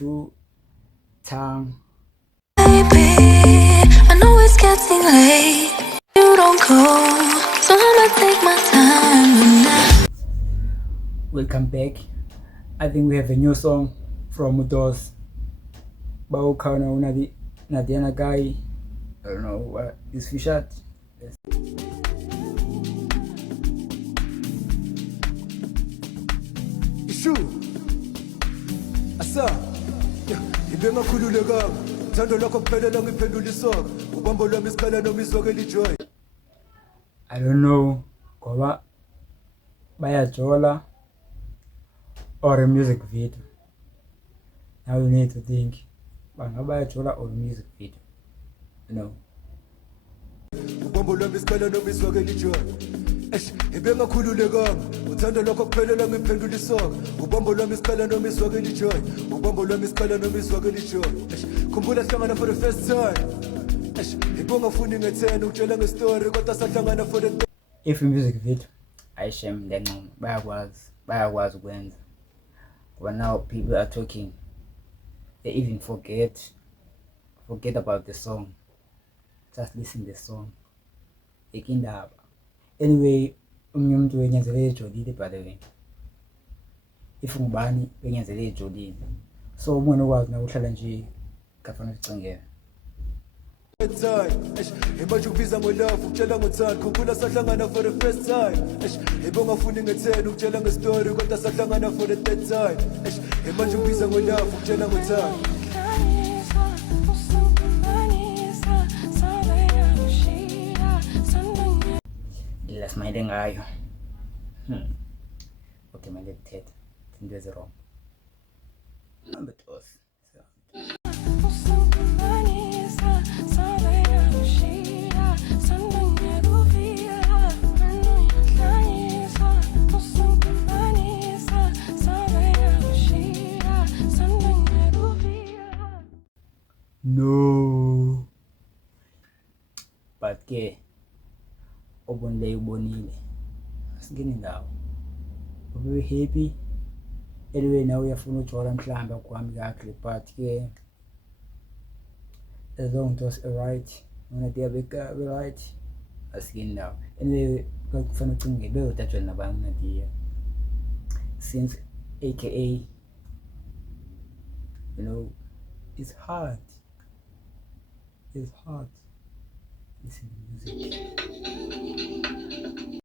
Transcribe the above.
two tongue. Baby, I know it's getting late. You don't go, so I'ma take my time now. Welcome back. I think we have a new song from Mudos. Baukana Unadi Nadiana Guy. I don't know what is Fishat. Yes. Ishu asa ibengakhululekanga thando lakho kuphelela ngiphendula isoko ubambo lwami isikhala noma izwake lijoy. I don't know ngoba bayajola or a music video. Now you need to think bangabayajola or music video. No. Ubambo lwami isikhala noma izwake lijoy. Ibengakhululekanga uthando lakho kuphelela ngiphendula isoko ubambo lwami isikhala noma izwake lijoy. Ubambo lwami isikhala noma izwake lijoy. Khumbula sihlangana for the first time. Ibongafuni ngethena ukutshela ngestory kodwa sahlangana for the If music video I shame then bayakwazi ukwenza. But now people are talking, they even forget about the song, just listen the song ikindaba. Anyway, omunye umuntu wenyenzelele ejolile, by the way, if ngubani wenyenzelele ejolile, so umuntu okwazi na uhlala nje kafana sicingela time. Imanje ukubiza ngolove ukutshela ngothando khumbula sahlangana for the first time. Ibongafuni ngethena ukutshela ngestory kodwa sahlangana for the third time. Imanje ukubiza ngolove ukutshela ngothando. Ngilasmayile ngayo. Okay, manje ngithethe into ezirong. Number 2. No, but ke obonile ubonile asingeni ndawo ube happy anyway now uyafuna ujola mhlamba kwami kahle, but ke as long as it was right una dia beka right asingeni ndawo anyway kufanele ucinge beyodatshwa nabanye nadia since aka it's hard. Listen to music.